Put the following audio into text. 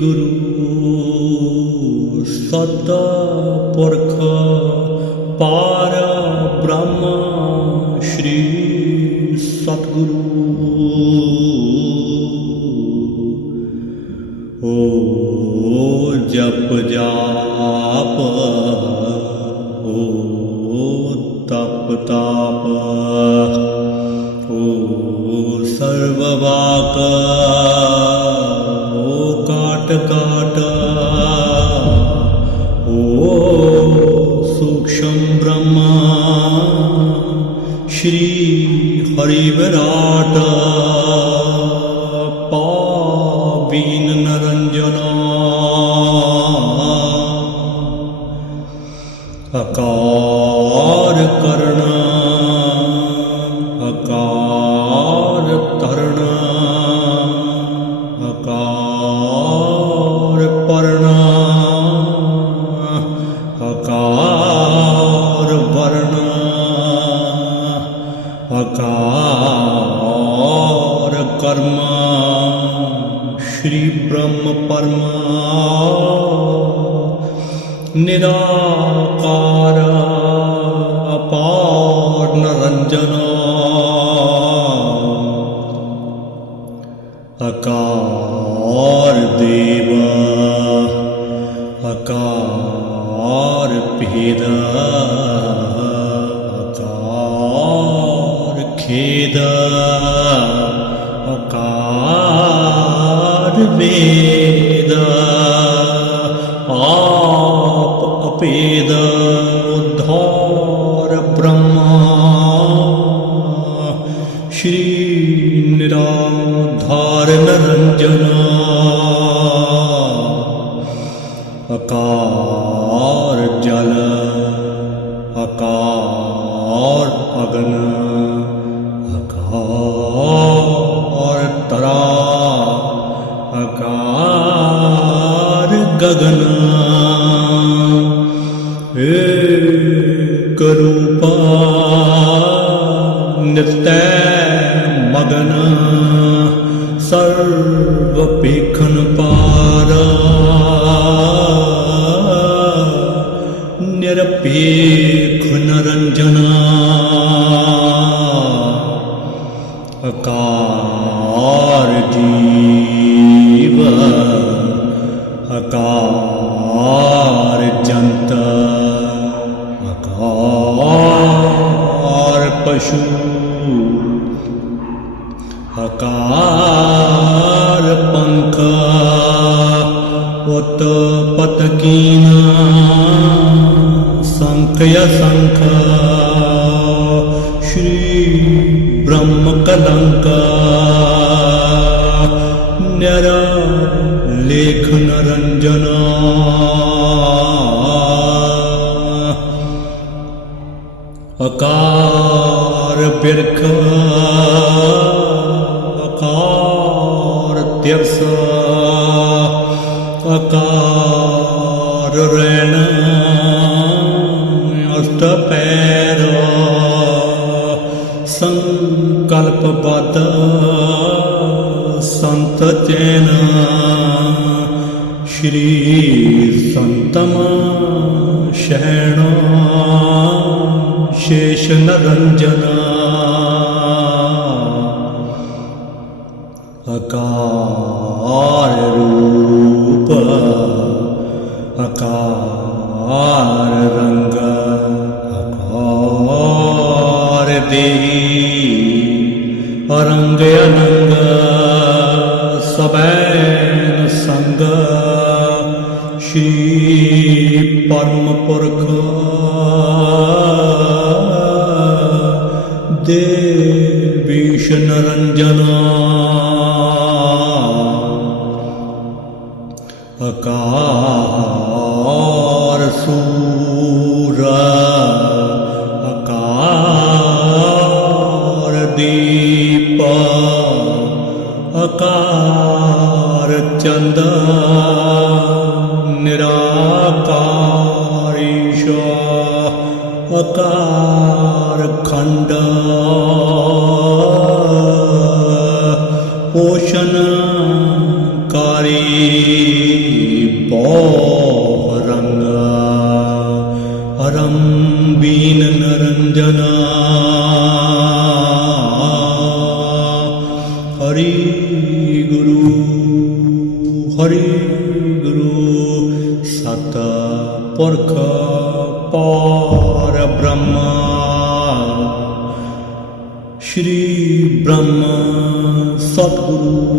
ਗੁਰੂ ਸਤ ਪੁਰਖ ਪਾਰ ਬ੍ਰਹਮ ਸ਼੍ਰੀ ਸਤਿਗੁਰੂ। ਓ ਜਪ ਜਾਪ, ਓ ਤਪ ਤਾਪ, ਓ ਸਰਵ ਵਾਕ। ਕਾਟ ਕਾਟ ਓ ਸੂਖਸ਼ਮ ਬ੍ਰਹਮਾ ਸ਼੍ਰੀ ਅਕਾਰ ਸ਼੍ਰੀ ਬ੍ਰਹਮ ਪਰਮਾ ਨਿਰਾਕਾਰ ਅਪਾਰ ਨਰੰਜਨਾ ਅਕਾਰ ਦੇਵ ਅਕਾਰ ਭੇਦ ਅਕਾਰ ਖੇਦ ਅਕਾਰ ਵੇਦ ਆਪ ਅਪੇਦ ਉਧਾਰ ਬ੍ਰਹਮਾ। ਸ਼੍ਰੀ ਨਿਰਾਧਾਰ ਨਰੰਜਨਾ। ਅਕਾਰ ਅਕਾਰ ਗਗਨ ਏ ਕਰੂਪਾ ਨਿਤੈ ਮਗਨ ਸਰਵ ਪੇਖਨ ਪਾਰਾ ਨਿਰਪੇਖ ਨਰੰਜਨਾ ਅਕਾਰ ਜੀਵ ਹਕਾਰ ਪੰਖ ਉਤ ਪਤਕੀਨਾ ਸੰਖ ਅਸੰਖ ਸ਼੍ਰੀ ਬ੍ਰਹਮ ਕਲੰਕ। ਨਿਰ ਲੇਖ ਨਰੰਜਨਾ। ਅਕਾਰ ਬਿਰਖ। ਅਕਾਰ ਤਿਰਸ ਅਕਾਰ ਰੈਣ ਅਸ਼ਟ ਪੈਰ ਸੰਕਲਪ ਬਦ ਸੰਤ ਚੈਨ ਸ਼੍ਰੀ ਸੰਤਮ ਸ਼ਹਿਣਾ ਸ਼ੇਸ਼ ਨਰੰਜਨਾ ਅਕਾਰ ਰੂਪ, ਅਕਾਰ ਰੰਗ, ਅਕਾਰ ਦੇਹੀ ਅਰੰਗ ਅਨੰਗ ਸਬੈਨ ਸੰਗ। ਸ਼੍ਰੀ ਪਰਮ ਪੁਰਖ ਦੇਵੀਸ਼ ਨਰੰਜਨਾ ਅਕਾਰ ਸੂਰ ਅਕਾਰ ਦੀਪ ਅਕਾਰ ਚੰਦ ਨਿਰਾਕਾਰੀਸ਼ ਅਕਾਰ ਖੰਡ ਪੋਸ਼ਣ ਬਹੁ ਰੰਗਾ ਅਰੰ ਬੀਨ ਨਰੰਜਨਾ ਹਰੀ ਗੁਰੂ ਹਰੀ ਗੁਰੂ ਸਤ ਪੁਰਖ ਪਾਰ ਬ੍ਰਹਮਾ ਸ਼੍ਰੀ ਬ੍ਰਹਮ ਸਤਿਗੁਰੂ